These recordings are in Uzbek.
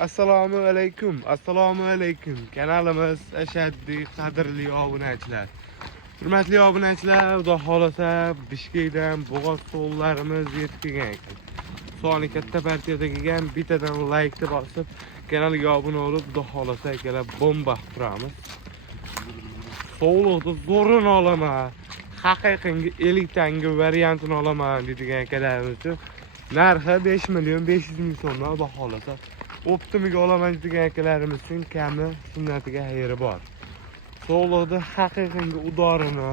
Assalomu alaykum. Kanalimiz ashaddiy qadrli obunachilar. Hurmatli obunachilar, xudo xolasa Bishkekdan bo'g'oz to'g'larimiz yetib kelgan ekan. Soni katta partiyada kelgan, bittadan like bosib, kanalga obuna bo'lib, xudo xolasa akalar bomba quramiz. So'g'liqni zo'rini olaman. Haqiqiy 50 tanga variantini olaman degan akalarimiz uchun narxi 5 million 500 ming so'mdan xudo xolasa optimiga olaman degan akalarimiz uchun kami sunnatiga xayri bor. So'g'liqni haqiqiy udorini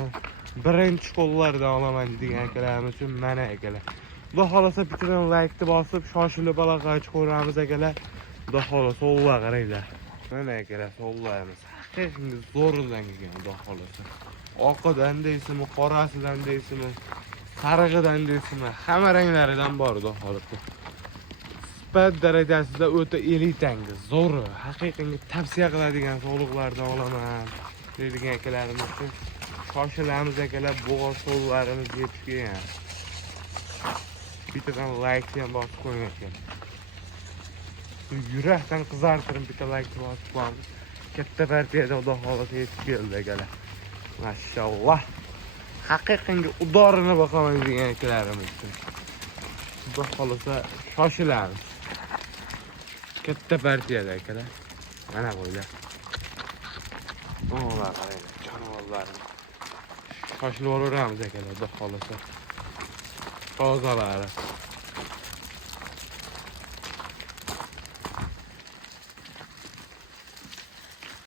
birinchi qo'llardan olaman degan akalarimiz uchun mana akalar. Xudo xolasa bittadan like bosib, shoshilib aloqaga chiqamiz akalar. Xudo xolasa o'g'lar qaranglar. Mana akalar so'g'larimiz haqiqiy zo'ridan kelgan xudo xolasa. Oqidan deysizmi, qorasidan deysizmi, sarig'idan deysizmi, hamma ranglaridan bor xudo xolasa. Sifat darajasida o'ta elitanga, zo'ri, haqiqiy tavsiya qiladigan so'g'liqlardan olaman deydigan akalarimiz uchun shoshilamiz akalar, bo'g'oz so'g'larimiz yetib kelgan. Bittadan like ham bosib qo'ying akalar. Yurakdan qizartirib bitta like bosib qo'yamiz. Katta partiyada xudo xolasa yetib keldi akalar. Mashallah. Haqiqiy udorini boqaman degan akalarimiz uchun xudo xolasa shoshilamiz. Katta partiyada akalar. Mana bo'ylar. O'g'lar qaranglar, jonivorlarimiz. Shoshilib olaveramiz akalar, xudo xolasa. Tozalari.